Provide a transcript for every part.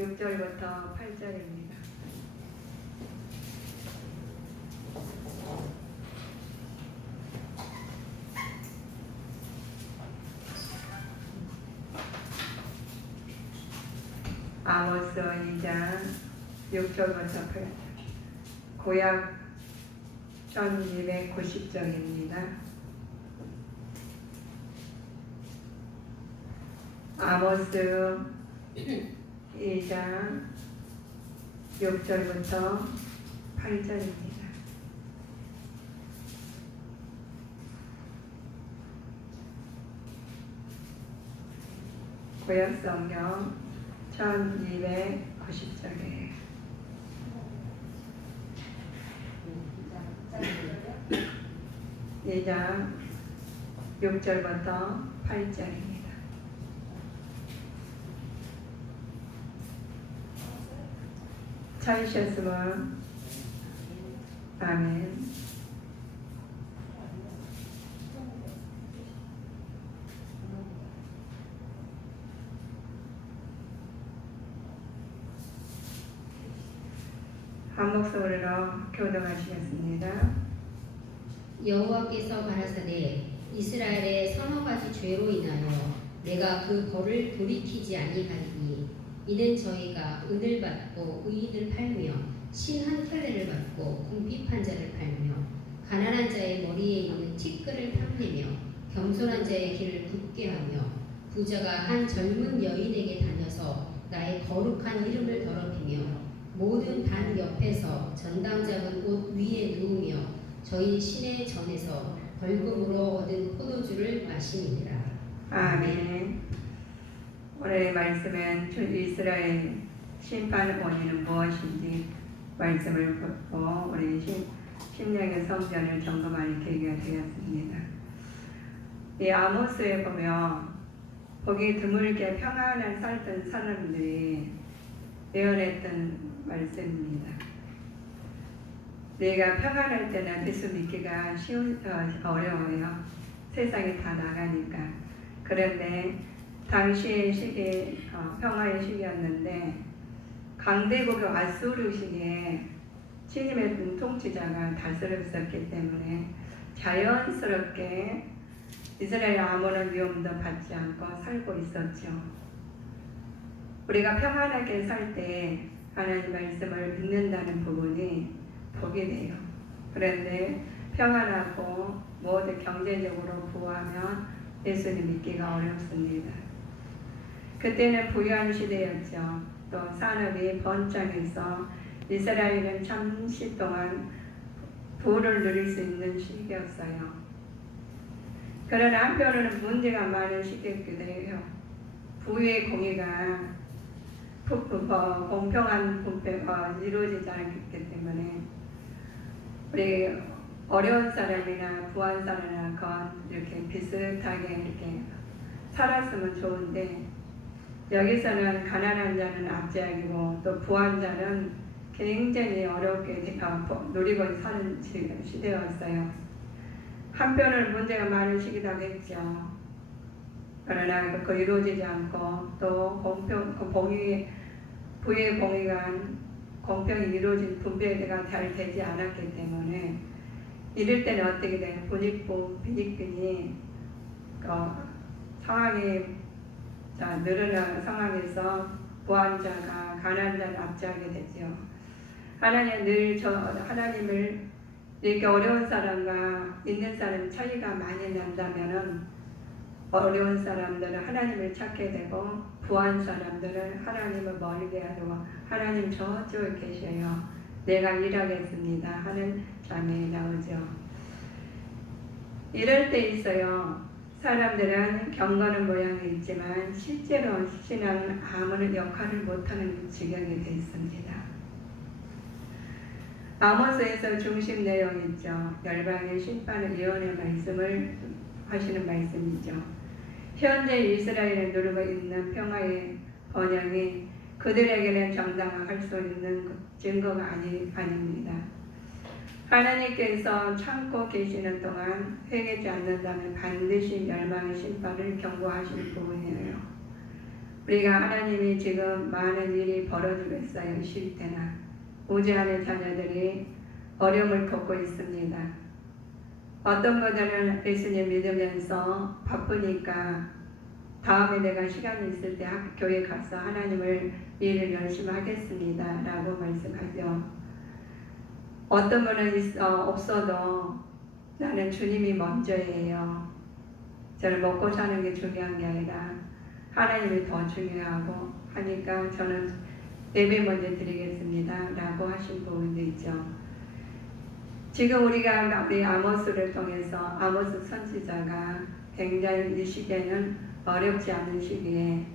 6절부터 8절입니다. 아모스 2장 6절부터 8절. 구약 1290쪽입니다. 아모스 2장 6절부터 8절입니다. 구약 성경 1290쪽이에요. 2장 6절부터 8절입니다. 찾으셨으면 아멘. 한 목소리로 교독하시겠습니다. 여호와께서 가라사대 이스라엘의 서너 가지 죄로 인하여 내가 그 벌을 돌이키지 아니하리니 이는 저희가 은을 받고 의인을 팔며 신 한 켤레를 받고 궁핍한 자를 팔며 가난한 자의 머리에 있는 티끌을 탐내며 겸손한 자의 길을 굳게 하며 부자가 한 젊은 여인에게 다녀서 나의 거룩한 이름을 더럽히며 모든 단 옆에서 전당 잡은 옷 위에 누우며 저희 신의 전에서 벌금으로 얻은 포도주를 마시니라. 아멘. 오늘의 말씀은 주 이스라엘 심판 원인은 무엇인지 말씀을 보고 우리 신약의 성전을 점검하는 계기가 되었습니다. 이 아모스에 보면 보기 드물게 평안한 살던 사람들이 예언했던 말씀입니다. 내가 평안할 때는 예수 믿기가 어려워요. 세상이 다 나가니까. 그런데 당시의 시기 평화의 시기였는데 강대국 아수르 시기에 신임의 통치자가 다스렸었기 때문에 자연스럽게 이스라엘 아무런 위험도 받지 않고 살고 있었죠. 우리가 평안하게 살 때 하나님 말씀을 믿는다는 부분이 복이 돼요. 그런데 평안하고 모두 경제적으로 부하면 예수님 믿기가 어렵습니다. 그때는 부유한 시대였죠. 또 산업이 번창해서 이스라엘은 잠시 동안 부를 누릴 수 있는 시기였어요. 그러나 한편으로는 문제가 많은 시기이기도 해요. 부의 공의가 공평한 분배가 이루어지지 않기 때문에 우리 어려운 사람이나 부한 사람이나 이렇게 비슷하게 이렇게 살았으면 좋은데 여기서는 가난한 자는 압제하고 또 부한 자는 굉장히 어렵게 누리고 사는 시대였어요. 한편으로는 문제가 많은 시기라고 했죠. 그러나 그 이루어지지 않고 또 부의 공의가 공평히 이루어진 분배가 잘 되지 않았기 때문에 이럴 때는 어떻게 돼요? 빈익빈이 상황이 늘어나는 상황에서 부한 자가 가난한 자를 압제하게 되죠. 하나님을 이렇게 어려운 사람과 있는 사람 차이가 많이 난다면은 어려운 사람들은 하나님을 찾게 되고 부한 사람들은 하나님을 멀게 하고 하나님 저쪽에 계셔요. 내가 일하겠습니다 하는 자매에 나오죠. 이럴 때 있어요. 사람들은 경건한 모양이 있지만 실제로 신앙은 아무런 역할을 못하는 지경이 되어 있습니다. 아모스에서 중심 내용 있죠. 열방의 심판을 예언의 말씀을 하시는 말씀이죠. 현재 이스라엘에 누리고 있는 평화의 번영이 그들에게는 정당화할 수 있는 증거가 아닙니다. 하나님께서 참고 계시는 동안 회개하지 않는다면 반드시 멸망의 심판을 경고하실 부분이에요. 우리가 하나님이 지금 많은 일이 벌어지고 있어요. 쉴 때나 우주 안의 자녀들이 어려움을 겪고 있습니다. 어떤 분들은 예수님 믿으면서 바쁘니까 다음에 내가 시간이 있을 때 교회 가서 하나님을 일을 열심히 하겠습니다 라고 말씀하죠. 어떤 분은 없어도 나는 주님이 먼저예요. 저는 먹고 사는 게 중요한 게 아니라 하나님이 더 중요하고 하니까 저는 예배 먼저 드리겠습니다 라고 하신 부분도 있죠. 지금 우리가 우리 아모스를 통해서 아모스 선지자가 굉장히 이 시기에는 어렵지 않은 시기에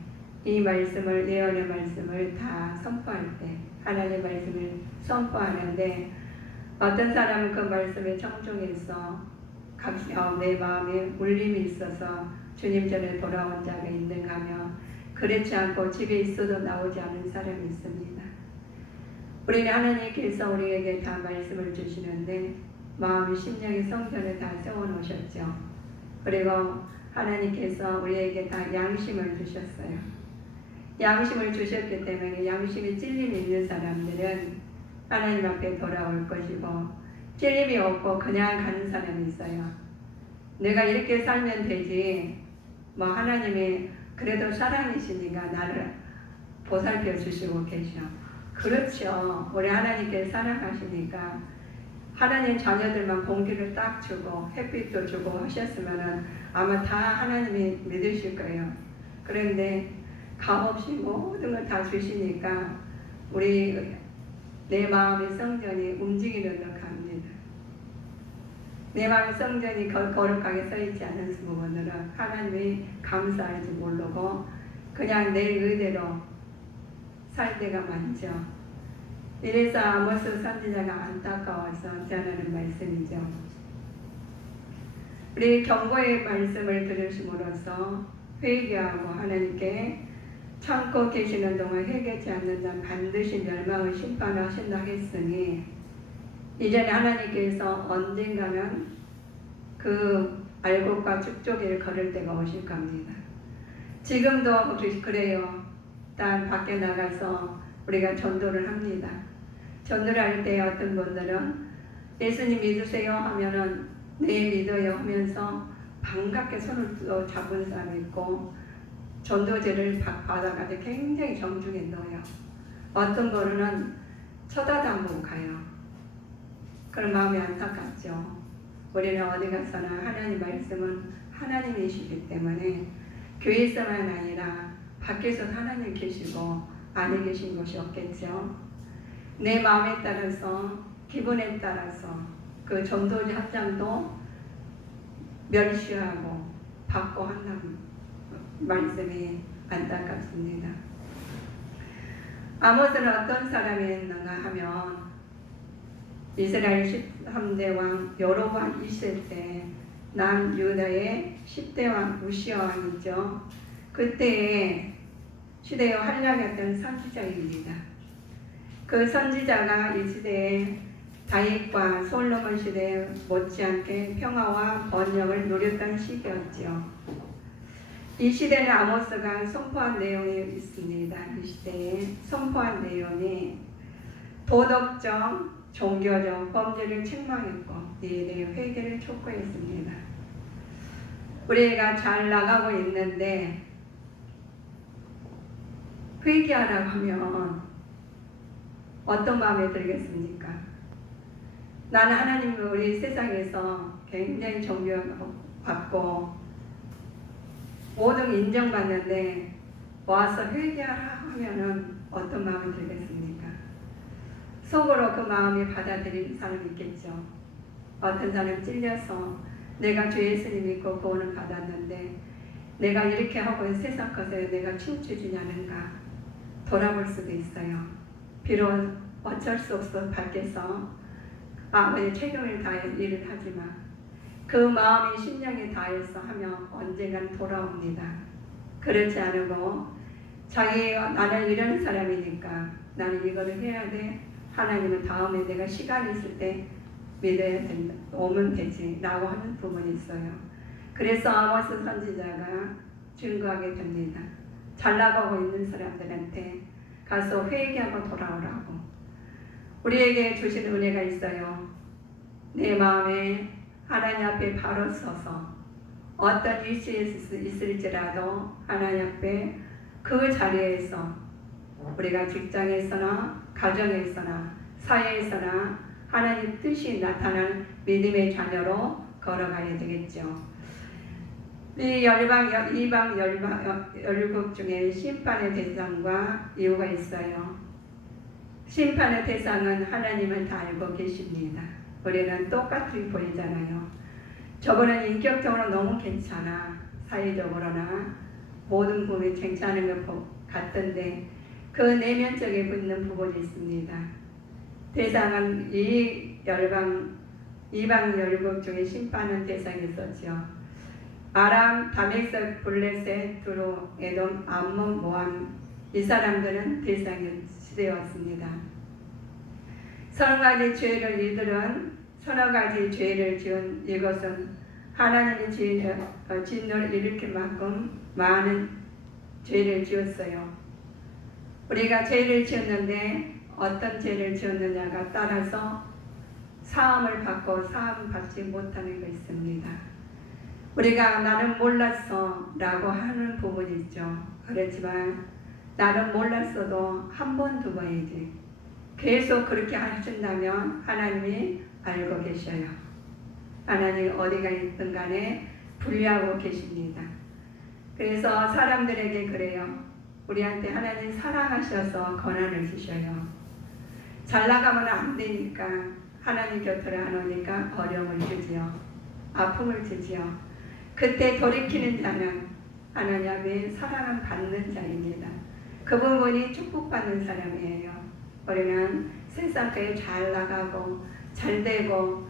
이 말씀을 예언의 말씀을 다 선포할 때 하나님의 말씀을 선포하는데 어떤 사람은 그 말씀에 청중해서 내 마음에 울림이 있어서 주님 전에 돌아온 자가 있는가 하며 그렇지 않고 집에 있어도 나오지 않는 사람이 있습니다. 우리는 하나님께서 우리에게 다 말씀을 주시는데 마음이 심령이 성전에 다 세워놓으셨죠. 그리고 하나님께서 우리에게 다 양심을 주셨어요. 양심을 주셨기 때문에 양심이 찔림이 있는 사람들은 하나님 앞에 돌아올 것이고 찔림이 없고 그냥 가는 사람이 있어요. 내가 이렇게 살면 되지 뭐 하나님이 그래도 사랑이시니까 나를 보살펴 주시고 계셔. 그렇죠. 우리 하나님께 사랑하시니까 하나님 자녀들만 공기를 딱 주고 햇빛도 주고 하셨으면 아마 다 하나님이 믿으실 거예요. 그런데 값없이 모든 걸 다 주시니까 우리 내 마음의 성전이 움직이는 듯 합니다. 내 마음의 성전이 거룩하게 서 있지 않은 부분들은 하나님이 감사할지 모르고 그냥 내 의대로 살 때가 많죠. 이래서 아모스 선지자가 안타까워서 전하는 말씀이죠. 우리 경고의 말씀을 들으심으로써 회개하고 하나님께 참고 계시는 동안 회개하지 않는 자는 반드시 멸망을 심판하신다 했으니 이제는 하나님께서 언젠가는 그 알곡과 축조기를 걸을 때가 오실 겁니다. 지금도 그래요. 단 밖에 나가서 우리가 전도를 합니다. 전도를 할 때 어떤 분들은 예수님 믿으세요 하면은 네 믿어요 하면서 반갑게 손을 잡은 사람이 있고 전도제를 받아가지고 굉장히 정중에 넣어요. 어떤 거는 쳐다도 안 보고 가요. 그런 마음이 안타깝죠. 우리는 어디 가서나 하나님 말씀은 하나님이시기 때문에 교회에서만 아니라 밖에서 하나님 계시고 안에 계신 곳이 없겠죠. 내 마음에 따라서 기분에 따라서 그 전도지 합장도 멸시하고 받고 한다는 말씀이 안타깝습니다. 아모스는 어떤 사람이었는가 하면 이스라엘 13대 왕 여로보암 2세 때 남유다의 10대 왕 우시아 왕이죠. 그때의 시대의 활약했던 선지자입니다. 그 선지자가 이 시대에 다윗과 솔로몬 시대에 못지않게 평화와 번영을 누렸던 시기였죠. 이 시대는 아모스가 선포한 내용이 있습니다. 이 시대에 선포한 내용이 도덕적, 종교적 범죄를 책망했고 이에 대해 회개를 촉구했습니다. 우리가 잘 나가고 있는데 회개하라고 하면 어떤 마음이 들겠습니까? 나는 하나님 우리 세상에서 굉장히 존경받고 모든 인정받는데 와서 회개하라 하면은 어떤 마음이 들겠습니까? 속으로 그 마음이 받아들이는 사람이 있겠죠. 어떤 사람이 찔려서 내가 주 예수님 믿고 구원을 받았는데 내가 이렇게 하고 세상 것에 내가 춤추지냐는가 돌아볼 수도 있어요. 비록 어쩔 수 없어 밖에서 아무리 책임을 다해 일을 하지만 그 마음이 심령에 다해서 하면 언젠가는 돌아옵니다. 그렇지 않고 나는 이런 사람이니까 나는 이거를 해야 돼. 하나님은 다음에 내가 시간이 있을 때 믿어야 된다. 오면 되지 라고 하는 부분이 있어요. 그래서 아모스 선지자가 증거하게 됩니다. 잘 나가고 있는 사람들한테 가서 회개하고 돌아오라고. 우리에게 주신 은혜가 있어요. 내 마음에 하나님 앞에 바로 서서 어떤 위치에 있을지라도 하나님 앞에 그 자리에서 우리가 직장에서나 가정에서나 사회에서나 하나님 뜻이 나타난 믿음의 자녀로 걸어가야 되겠죠. 이 이방 열국 중에 심판의 대상과 이유가 있어요. 심판의 대상은 하나님은 다 알고 계십니다. 우리는 똑같이 보이잖아요. 저분은 인격적으로 너무 괜찮아. 사회적으로나 모든 부분이 괜찮은 것 같던데 그 내면적에 있는 부분이 있습니다. 대상은 이방 열국 중에 심판은 대상이 있었죠. 아람, 다메섹, 블레셋, 두로, 에돔, 암몬, 모함 이 사람들은 대상이 되었습니다. 서너 가지 죄를 지은 이것은 하나님의 진노를 일으킬 만큼 많은 죄를 지었어요. 우리가 죄를 지었는데 어떤 죄를 지었느냐가 따라서 사함을 받고 사함 받지 못하는 거 있습니다. 우리가 나는 몰랐어 라고 하는 부분이 있죠. 그렇지만 나는 몰랐어도 한 번, 두 번이지. 계속 그렇게 하신다면 하나님이 알고 계셔요. 하나님 어디가 있든 간에 분리하고 계십니다. 그래서 사람들에게 그래요. 우리한테 하나님 사랑하셔서 권한을 주셔요. 잘 나가면 안 되니까 하나님 곁으로 안 오니까 어려움을 주지요. 아픔을 주지요. 그때 돌이키는 자는 하나님 앞에 사랑을 받는 자입니다. 그 부분이 축복받는 사람이에요. 우리는 세상에 잘 나가고 잘 되고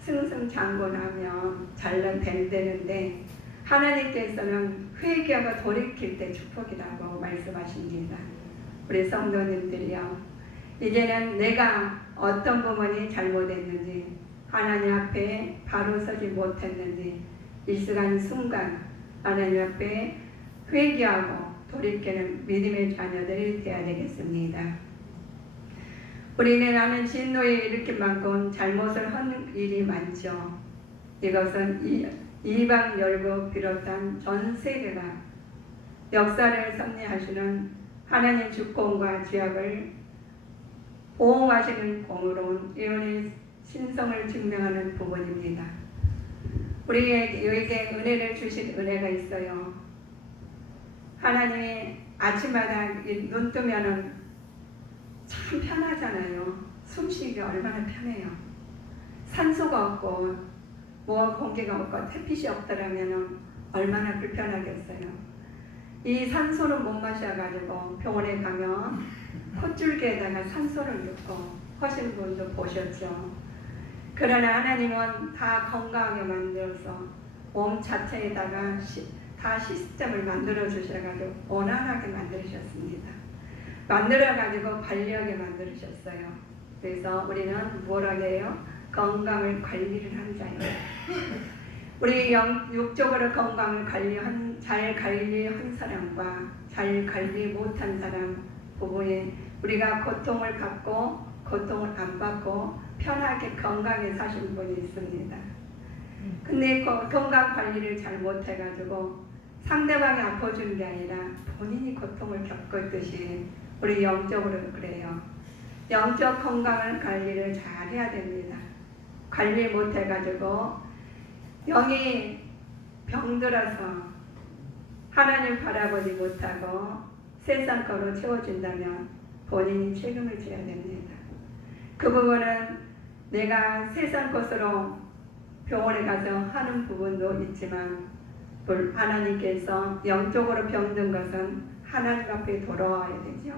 승승장구하면 잘 되는데 하나님께서는 회개하고 돌이킬 때 축복이라고 말씀하십니다. 우리 성도님들이요. 이제는 내가 어떤 부분이 잘못했는지 하나님 앞에 바로 서지 못했는지 이 순간 하나님 앞에 회개하고 돌이키는 믿음의 자녀들이 되어야 되겠습니다. 우리는 하는 진노에 일으킨 만큼 잘못을 하는 일이 많죠. 이것은 이방 열국 비롯한 전 세계가 역사를 섭리하시는 하나님 주권과 죄악을 보호하시는 공의로운 예언의 신성을 증명하는 부분입니다. 우리에게 은혜를 주신 은혜가 있어요. 하나님이 아침마다 눈 뜨면은 참 편하잖아요. 숨쉬기 얼마나 편해요. 산소가 없고 공기가 없고 햇빛이 없더라면 얼마나 불편하겠어요. 이 산소를 못 마셔가지고 병원에 가면 콧줄기에다가 산소를 넣고 하신 분도 보셨죠. 그러나 하나님은 다 건강하게 만들어서 몸 자체에다가 다 시스템을 만들어 주셔가지고 원활하게 만드셨습니다. 만들어가지고 관리하게 만드셨어요. 그래서 우리는 뭐라고 해요? 건강을 관리를 한 자예요. 우리 육적으로 건강을 잘 관리한 사람과 잘 관리 못한 사람 부분에 우리가 고통을 받고 고통을 안 받고 편하게 건강에 사신 분이 있습니다. 근데 건강 관리를 잘 못해가지고 상대방이 아파주는 게 아니라 본인이 고통을 겪었듯이 우리 영적으로 그래요. 영적 건강을 관리를 잘 해야 됩니다. 관리 못해가지고 영이 병들어서 하나님 바라보지 못하고 세상 거로 채워준다면 본인이 책임을 져야 됩니다. 그 부분은 내가 세상 것으로 병원에 가서 하는 부분도 있지만 하나님께서 영적으로 병든 것은 하나님 앞에 돌아와야 되죠.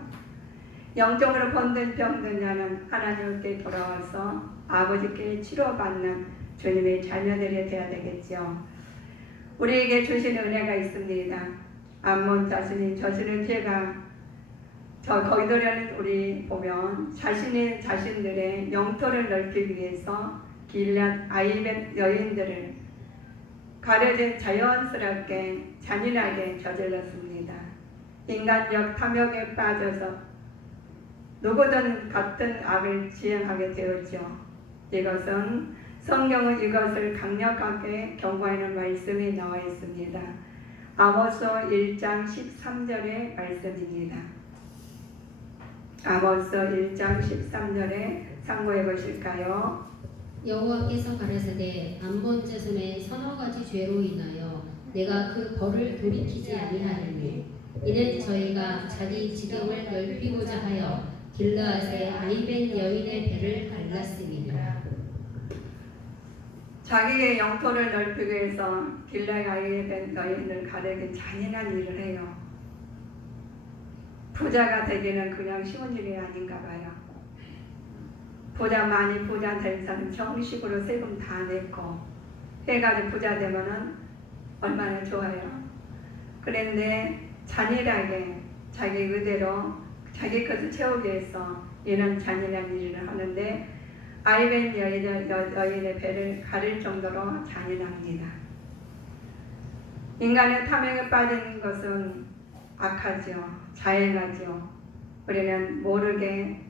영적으로 병든 자는 하나님께 돌아와서 아버지께 치료받는 주님의 자녀들이 되어야 되겠죠. 우리에게 주신 은혜가 있습니다. 암몬 자신이 저지른 죄가 거기들은 우리 보면 자신들의 영토를 넓히기 위해서 길앗 아이벳 여인들을 가려진 자연스럽게 잔인하게 저질렀습니다. 인간적 탐욕에 빠져서 누구든 같은 악을 지행하게 되었죠. 이것은 성경은 이것을 강력하게 경고하는 말씀이 나와 있습니다. 아모스 1장 13절의 말씀입니다. 아모스 1장 13절에 참고해 보실까요? 여호와께서 가라사대 암본 자손의 서너 가지 죄로 인하여 내가 그 벌을 돌이키지 아니하리니 이는 저희가 자기 지경을 넓히고자 하여 길르앗의 아이벤 여인의 배를 갈랐음이니라. 자기의 영토를 넓히기 위해서 길르앗의 아이벤 여인을 가르기 잔인한 일을 해요. 부자가 되기는 그냥 쉬운 일이 아닌가 봐요. 부자 된 사람 정식으로 세금 다 냈고 해가지고 부자 되면은 얼마나 좋아요. 그런데 잔인하게 자기 의대로 자기 것을 채우기 위해서 이런 잔인한 일을 하는데 아이벤 여인의 배를 가릴 정도로 잔인합니다. 인간의 탐욕에 빠지는 것은 악하죠. 자행하죠. 우리는 모르게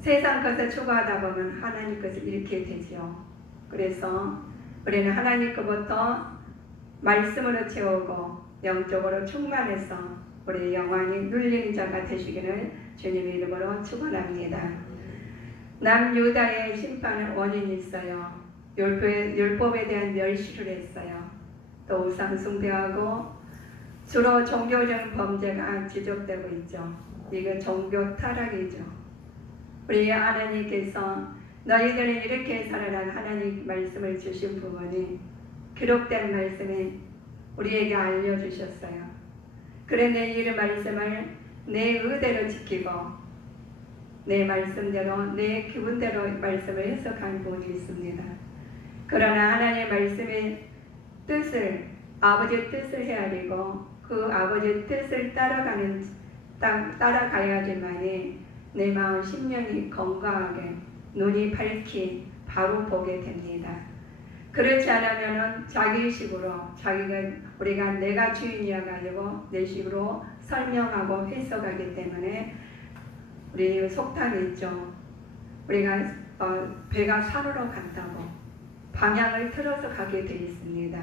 세상 것을 추구하다 보면 하나님 것을 잃게 되죠. 그래서 우리는 하나님 것부터 말씀으로 채우고 영적으로 충만해서 우리 영혼이 눌리는 자가 되시기를 주님의 이름으로 축원합니다. 남유다의 심판은 원인이 있어요. 율법에 대한 멸시를 했어요. 또 우상 숭배하고 주로 종교적 범죄가 지속되고 있죠. 이게 종교 타락이죠. 우리 하나님께서 너희들이 이렇게 살아라 하나님 말씀을 주신 부분이 기록된 말씀이 우리에게 알려주셨어요. 그런데 이 말씀을 내 의대로 지키고 내 말씀대로 내 기분대로 말씀을 해석한 부분이 있습니다. 그러나 하나님의 말씀의 뜻을 아버지의 뜻을 헤아리고 그 아버지의 뜻을 따라가야지만이 내 마음 심령이 건강하게 눈이 밝히 바로 보게 됩니다. 그렇지 않으면은 자기식으로 우리가 내가 주인이어 가지고 내 식으로 설명하고 해석하기 때문에 우리 속담이 있죠. 우리가 배가 산으로 간다고 방향을 틀어서 가게 되어 있습니다.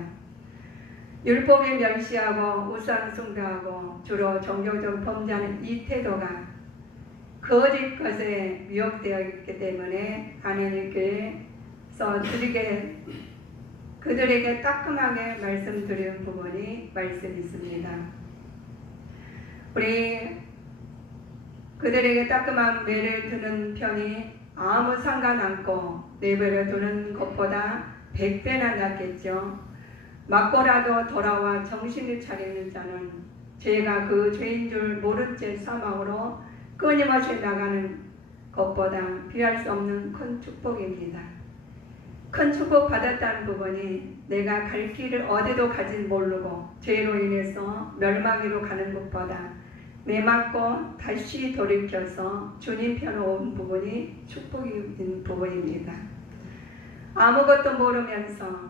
율법에 멸시하고 우상 숭배하고 주로 종교적 범죄하는 이 태도가 거짓 것에 미혹되어 있기 때문에 하나님께서 그들에게 따끔하게 말씀드린 부분이 말씀이 있습니다. 우리 그들에게 따끔한 매를 드는 편이 아무 상관 않고 내버려 두는 것보다 100배나 낫겠죠. 맞고라도 돌아와 정신을 차리는 자는 죄가 그 죄인 줄 모른 채 사망으로 끊임없이 나가는 것보다 비할 수 없는 큰 축복입니다. 큰 축복 받았다는 부분이 내가 갈 길을 어디도 가지 모르고 죄로 인해서 멸망으로 가는 것보다 매맞고 다시 돌이켜서 주님 편으로 온 부분이 축복인 부분입니다. 아무것도 모르면서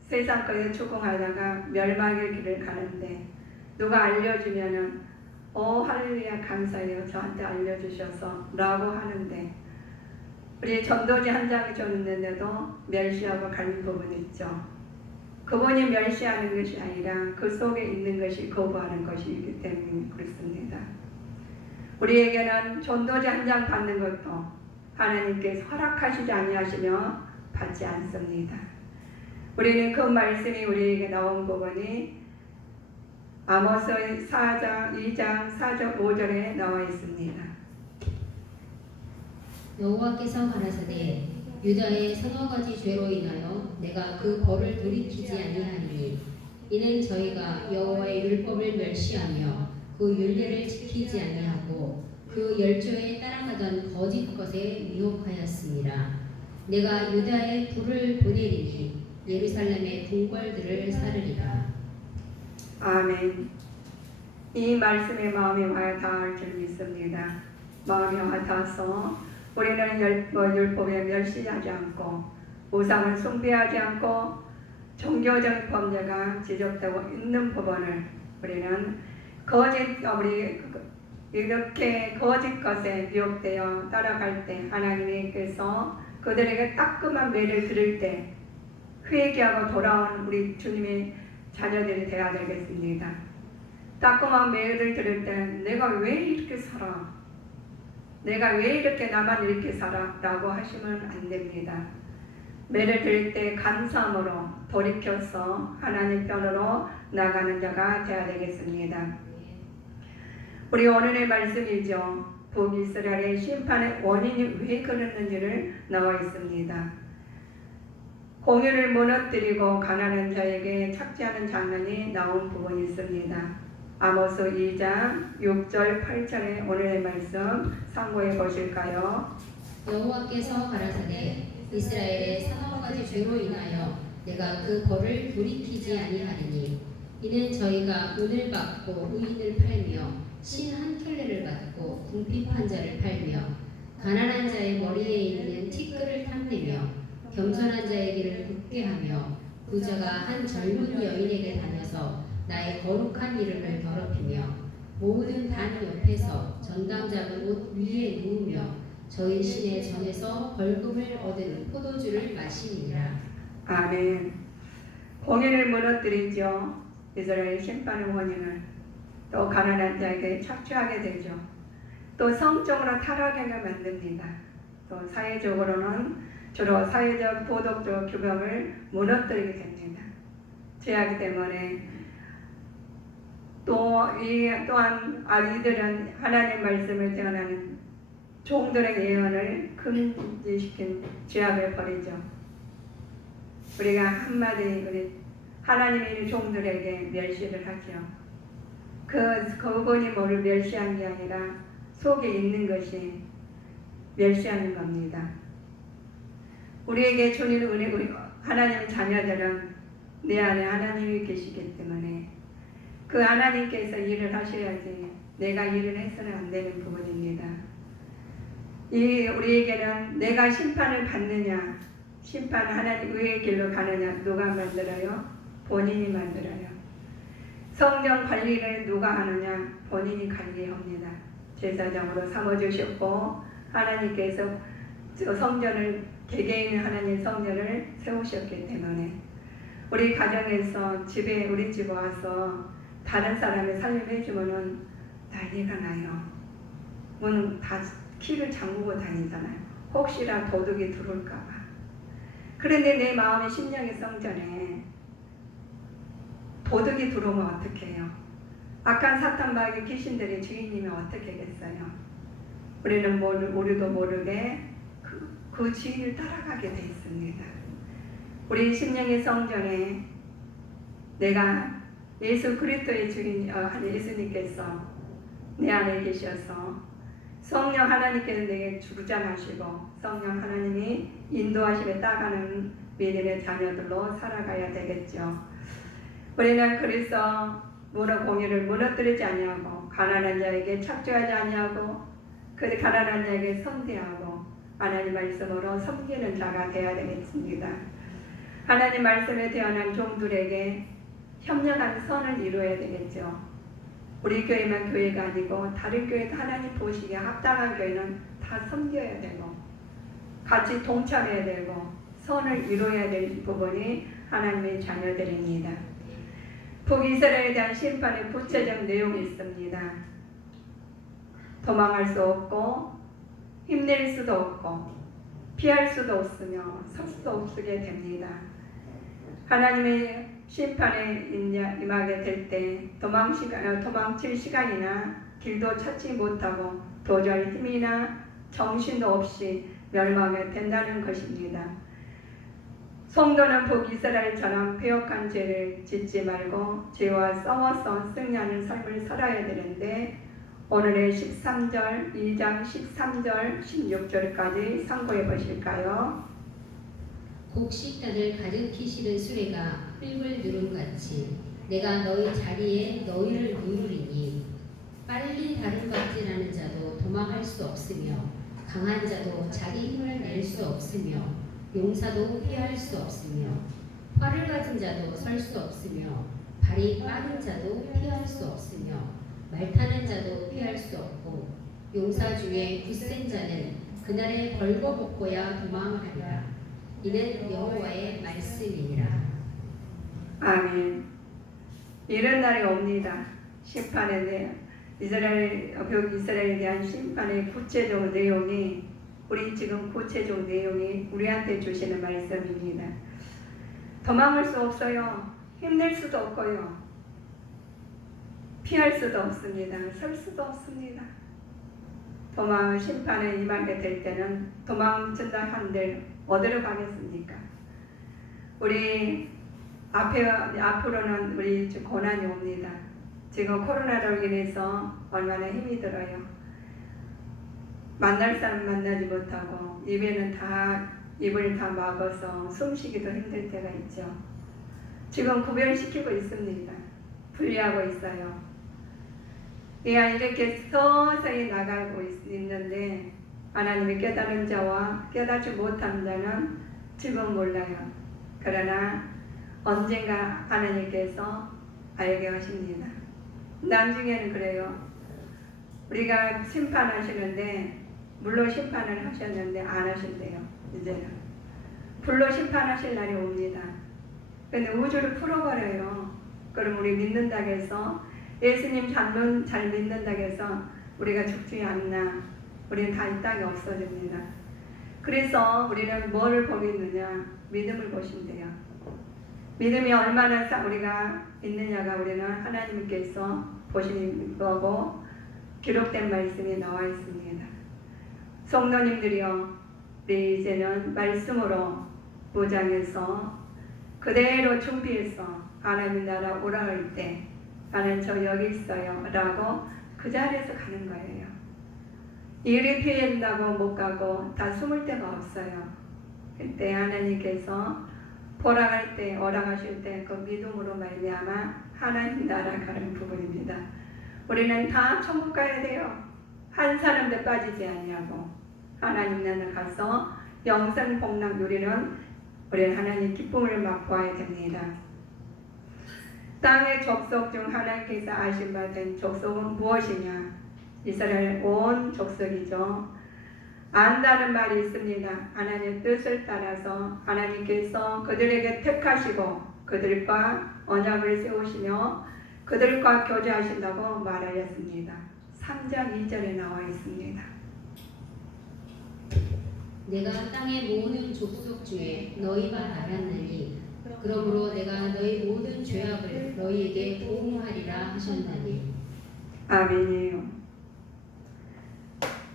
세상 것에 추궁하다가 멸망의 길을 가는데 누가 알려주면은 할렐루야 감사해요. 저한테 알려주셔서 라고 하는데 우리 전도지 한 장이 줬는데도 멸시하고 가는 부분이 있죠. 그분이 멸시하는 것이 아니라 그 속에 있는 것이 거부하는 것이기 때문에 그렇습니다. 우리에게는 전도지 한 장 받는 것도 하나님께서 허락하시지 아니하시며 받지 않습니다. 우리는 그 말씀이 우리에게 나온 부분이 아모스 4장 2장 4절 5절에 나와 있습니다. 여호와께서 가라사대 유다의 서너 가지 죄로 인하여 내가 그 벌을 돌이키지 아니하리니 이는 저희가 여호와의 율법을 멸시하며 그 율례를 지키지 아니하고 그 열조에 따라가던 거짓 것에 미혹하였습니다. 내가 유다에 불을 보내리니 예루살렘의 궁궐들을 사르리라. 아멘. 이 말씀에 마음이 와야 닿을 줄 믿습니다. 마음이 와 닿아서 우리는 율법에 멸시하지 않고 우상을 숭배하지 않고 종교적인 범죄가 지속되고 있는 부분을 우리는 우리 이렇게 거짓 것에 미혹되어 따라갈 때 하나님께서 그들에게 따끔한 매를 들을 때 회개하고 돌아온 우리 주님의 자녀들이 되어야 되겠습니다. 따끔한 매를 들을 때 내가 왜 이렇게 살아? 내가 왜 이렇게 나만 이렇게 살아? 라고 하시면 안 됩니다. 매를 들을 때 감사함으로 돌이켜서 하나님 편으로 나가는 자가 되어야 되겠습니다. 우리 오늘의 말씀이죠. 북이스라엘의 심판의 원인이 왜 그랬는지를 나와 있습니다. 공의를 무너뜨리고 가난한 자에게 착취하는 장면이 나온 부분이 있습니다. 아모스 2장 6절 8절의 오늘의 말씀 참고해 보실까요? 여호와께서 가라사대 이스라엘의 서너 가지 죄로 인하여 내가 그 벌을 돌이키지 아니하리니 이는 저희가 은을 받고 의인을 팔며 신 한 켤레를 받고 궁핍한 자를 팔며 가난한 자의 머리에 있는 티끌을 탐내며 겸손한 자의 길을 굳게 하며 부자가 한 젊은 여인에게 다녀서 나의 거룩한 이름을 더럽히며 모든 단 옆에서 전당 잡은 옷 위에 누우며 저희 신의 전에서 벌금을 얻은 포도주를 마시니라. 아멘. 공의를 무너뜨리죠. 이스라엘 심판의 원인을 또 가난한 자에게 착취하게 되죠. 또 성적으로 타락하게 만듭니다. 또 사회적으로는 주로 사회적 도덕적 규범을 무너뜨리게 됩니다. 죄하기 때문에 또한 이들은 하나님 말씀을 전하는 종들의 예언을 금지시킨 죄악을 벌이죠. 우리가 한마디 우리 하나님의 종들에게 멸시를 하죠. 그분이 뭐를 멸시한 게 아니라 속에 있는 것이 멸시하는 겁니다. 우리에게 주는 은혜, 우리 하나님의 자녀들은 내 안에 하나님이 계시기 때문에 그 하나님께서 일을 하셔야지 내가 일을 해서는 안 되는 부분입니다. 우리에게는 내가 심판을 받느냐, 심판 하나님 의의 길로 가느냐 누가 만들어요? 본인이 만들어요. 성령 관리를 누가 하느냐? 본인이 관리합니다. 제사장으로 삼아주셨고 하나님께서 성전을 개개인의 하나님 성전을 세우셨기 때문에 우리 가정에서 우리 집에 와서 다른 사람의 살림을 해주면은 난리가 나요. 문 다 키를 잠그고 다니잖아요. 혹시나 도둑이 들어올까봐. 그런데 내 마음의 심령의 성전에 도둑이 들어오면 어떻게 해요? 악한 사탄마귀 귀신들의 주인이면 어떻게 하겠어요? 우리도 모르게 그 주인을 따라가게 돼 있습니다. 우리 심령의 성전에 내가 예수 그리스도의 주인 예수님께서 내 안에 계셔서 성령 하나님께서 내게 주장하시고 성령 하나님이 인도하심에 따가는 믿음의 자녀들로 살아가야 되겠죠. 우리는 그래서 공의를 무너뜨리지 아니하고 가난한 자에게 착취하지 아니하고 그 가난한 자에게 선대하고 하나님 말씀으로 섬기는 자가 되어야 되겠습니다. 하나님 말씀에 태어난 종들에게 협력한 선을 이루어야 되겠죠. 우리 교회만 교회가 아니고 다른 교회도 하나님 보시기에 합당한 교회는 다 섬겨야 되고 같이 동참해야 되고 선을 이루어야 될 부분이 하나님의 자녀들입니다. 북이스라엘에 대한 심판의 구체적 내용이 있습니다. 도망할 수 없고 힘낼 수도 없고 피할 수도 없으며 설 수도 없게 됩니다. 하나님의 심판에 임하게 될 때 도망칠 시간이나 길도 찾지 못하고 도저히 힘이나 정신도 없이 멸망하게 된다는 것입니다. 성도는 북이스라엘처럼 패역한 죄를 짓지 말고 죄와 싸워서 승리하는 삶을 살아야 되는데 오늘의 13절, 2장 13절, 16절까지 참고해 보실까요? 곡식단을 가득히 실은 수레가 흙을 누름같이 내가 너희 자리에 너희를 누르리니 빨리 다름박질하는 자도 도망할 수 없으며 강한 자도 자기 힘을 낼 수 없으며 용사도 피할 수 없으며 활을 가진 자도 설 수 없으며 발이 빠른 자도 피할 수 없으며 말 타는 자도 피할 수 없고 용사 중에 굳센 자는 그날에 벌거벗고야 도망하리라. 이는 여호와의 말씀이니라. 아멘. 이런 날이 옵니다. 심판에 대한 이스라엘에 대한 심판의 구체적 내용이 우리 지금 구체적 내용이 우리한테 주시는 말씀입니다. 도망할 수 없어요. 힘낼 수도 없고요. 피할 수도 없습니다. 설 수도 없습니다. 심판에 임하게 될 때는 도망친다 한들 어디로 가겠습니까? 우리 앞으로는 우리 고난이 옵니다. 지금 코로나로 인해서 얼마나 힘이 들어요. 만날 사람 만나지 못하고 입을 다 막아서 숨쉬기도 힘들 때가 있죠. 지금 구별시키고 있습니다. 분리하고 있어요. 이렇게 서서히 나가고 있는데 하나님이 깨달은 자와 깨닫지 못한 자는 지금 몰라요. 그러나 언젠가 하나님께서 알게 하십니다. 나중에는 그래요. 우리가 심판하시는데 물로 심판을 하셨는데 안 하신대요. 이제는 불로 심판하실 날이 옵니다. 근데 우주를 풀어버려요. 그럼 우리 믿는다고 해서 예수님 잘 믿는다고 해서 우리가 죽지 않나. 우리는 다 이 땅에 없어집니다. 그래서 우리는 뭐를 보고 있느냐? 믿음을 보신대요. 믿음이 얼마나 우리가 있느냐가 우리는 하나님께서 보시는 거고 기록된 말씀이 나와 있습니다. 성도님들이요, 우리 이제는 말씀으로 무장해서 그대로 준비해서 하나님 나라 오라 할 때 나는 저 여기 있어요 라고 그 자리에서 가는 거예요. 일이 피한다고 못 가고 다 숨을 데가 없어요. 그때 하나님께서 보라갈 때 오라가실 때 그 믿음으로 말미암아 하나님 나라 가는 부분입니다. 우리는 다 천국 가야 돼요. 한 사람도 빠지지 않냐고. 하나님 나라 가서 영생 복락 누리는 우리는 하나님 기쁨을 맛보아야 됩니다. 땅의 족속 중 하나님께서 아신 바 된 족속은 무엇이냐? 이스라엘 온 족속이죠. 안다는 말이 있습니다. 하나님의 뜻을 따라서 하나님께서 그들에게 택하시고 그들과 언약을 세우시며 그들과 교제하신다고 말하였습니다. 3장 2절에 나와 있습니다. 내가 땅의 모든 족속 중에 너희만 알았나니 그러므로 내가 너희 모든 죄악을 너희에게 보응하리라 하셨나니. 아멘이에요.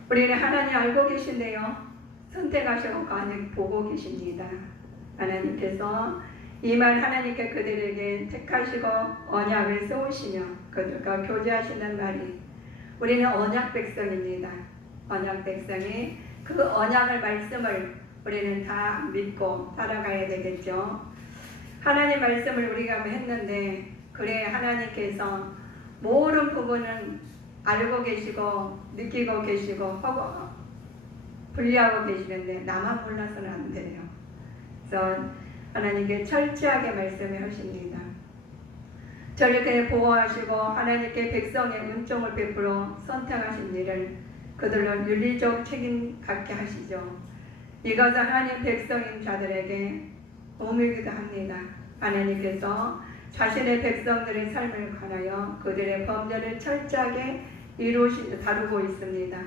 우리는 하나님 알고 계신데요. 선택하시고 아직 보고 계십니다. 하나님께서 이만 하나님께 그들에게 택하시고 언약을 세우시며 그들과 교제하시는 말이 우리는 언약 백성입니다. 언약 백성이 그 언약을 말씀을 우리는 다 믿고 살아가야 되겠죠. 하나님 말씀을 우리가 했는데 그래 하나님께서 모든 부분은 알고 계시고 느끼고 계시고 하고 분리하고 계시는데 나만 몰라서는 안 돼요. 그래서 하나님께 철저하게 말씀을 하십니다. 저렇게 보호하시고 하나님께 백성의 은총을 베풀어 선택하신 일을 그들로 윤리적 책임 갖게 하시죠. 이것은 하나님 백성인 자들에게 의미이기도 합니다. 하나님께서 자신의 백성들의 삶을 관하여 그들의 범죄를 철저하게 다루고 있습니다.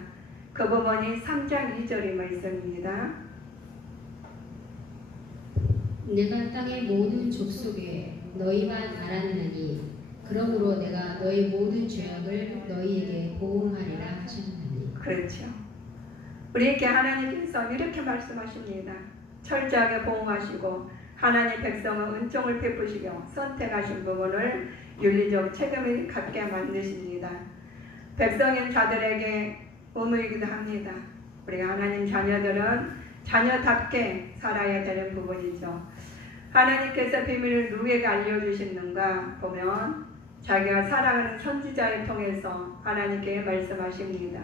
그 부분이 3장 2절의 말씀입니다. 내가 땅의 모든 족속에 너희만 알았나니 그러므로 내가 너희 모든 죄악을 너희에게 보응하리라 하셨나니. 그렇죠. 우리에게 하나님께서 이렇게 말씀하십니다. 철저하게 보응하시고 하나님 백성은 은총을 베푸시며 선택하신 부분을 윤리적 책임을 갖게 만드십니다. 백성인 자들에게 의무이기도 합니다. 우리가 하나님 자녀들은 자녀답게 살아야 되는 부분이죠. 하나님께서 비밀을 누구에게 알려주시는가 보면 자기가 살아가는 선지자를 통해서 하나님께 말씀하십니다.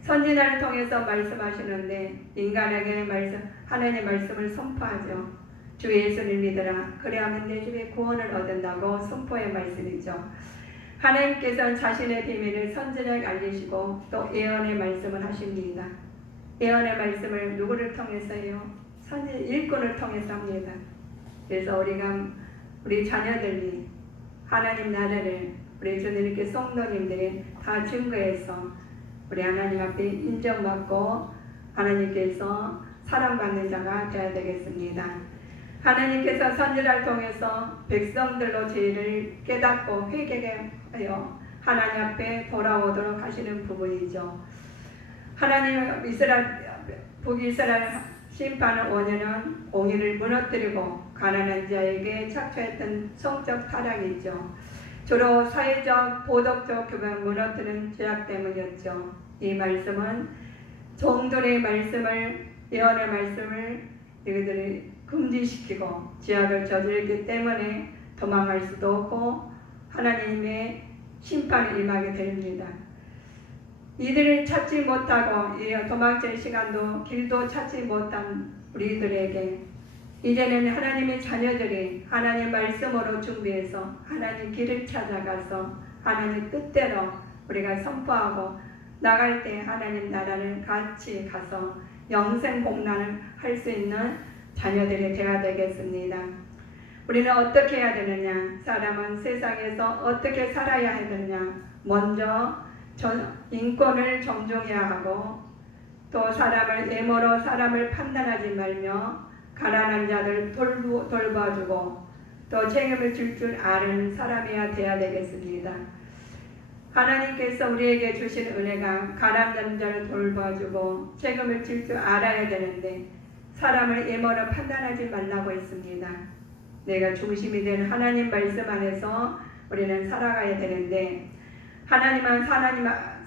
선지자를 통해서 말씀하시는데 인간에게 하나님의 말씀을 선포하죠. 주 예수를 믿으라 그래야만 내 집에 구원을 얻는다고 선포의 말씀이죠. 하나님께서 자신의 비밀을 선지자에게 알리시고 또 예언의 말씀을 하십니다. 예언의 말씀을 누구를 통해서요? 일꾼을 통해서 합니다. 그래서 우리 자녀들이 하나님 나라를 우리 주님께 성도님들이 다 증거해서 우리 하나님 앞에 인정받고 하나님께서 사랑받는 자가 되어야 되겠습니다. 하나님께서 선지자를 통해서 백성들로 죄를 깨닫고 회개하여 하나님 앞에 돌아오도록 하시는 부분이죠. 하나님 북이스라엘 심판의 원인은 공의를 무너뜨리고 가난한 자에게 착취했던 성적 타락이죠. 주로 사회적, 도덕적 규범을 무너뜨리는 죄악 때문이었죠. 이 말씀은 종들의 말씀을, 예언의 말씀을 이들이 금지시키고 죄악을 저지르기 때문에 도망갈 수도 없고 하나님의 심판이 임하게 됩니다. 이들을 찾지 못하고 도망칠 시간도 길도 찾지 못한 우리들에게 이제는 하나님의 자녀들이 하나님 말씀으로 준비해서 하나님 길을 찾아가서 하나님 뜻대로 우리가 선포하고 나갈 때 하나님 나라를 같이 가서 영생 복락을 할 수 있는 자녀들이 되어야 되겠습니다. 우리는 어떻게 해야 되느냐? 사람은 세상에서 어떻게 살아야 되느냐? 먼저 인권을 존중해야 하고 또 사람을 외모로 사람을 판단하지 말며 가난한 자들 돌봐주고 또 책임을 줄 아는 사람이야 돼야 되겠습니다. 하나님께서 우리에게 주신 은혜가 가난한 자를 돌봐주고 책임을 질 줄 알아야 되는데 사람을 외모로 판단하지 말라고 했습니다. 내가 중심이 된 하나님 말씀 안에서 우리는 살아가야 되는데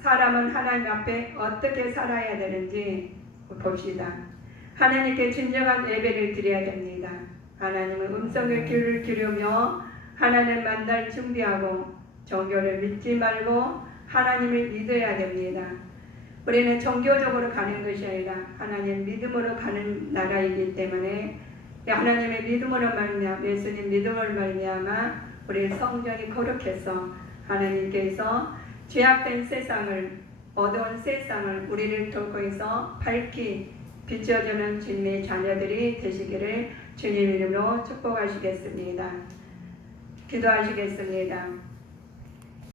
사람은 하나님 앞에 어떻게 살아야 되는지 봅시다. 하나님께 진정한 예배를 드려야 됩니다. 하나님의 음성을 귀를 기르며 하나님을 만날 준비하고 종교를 믿지 말고 하나님을 믿어야 됩니다. 우리는 종교적으로 가는 것이 아니라 하나님 믿음으로 가는 나라이기 때문에 하나님의 믿음으로 말미암아 예수님 믿음으로 말미암아 우리 성전이 거룩해서 하나님께서 죄악된 세상을 어두운 세상을 우리를 통해서 밝히 비춰주는 주님의 자녀들이 되시기를 주님 이름으로 축복하시겠습니다. 기도하시겠습니다.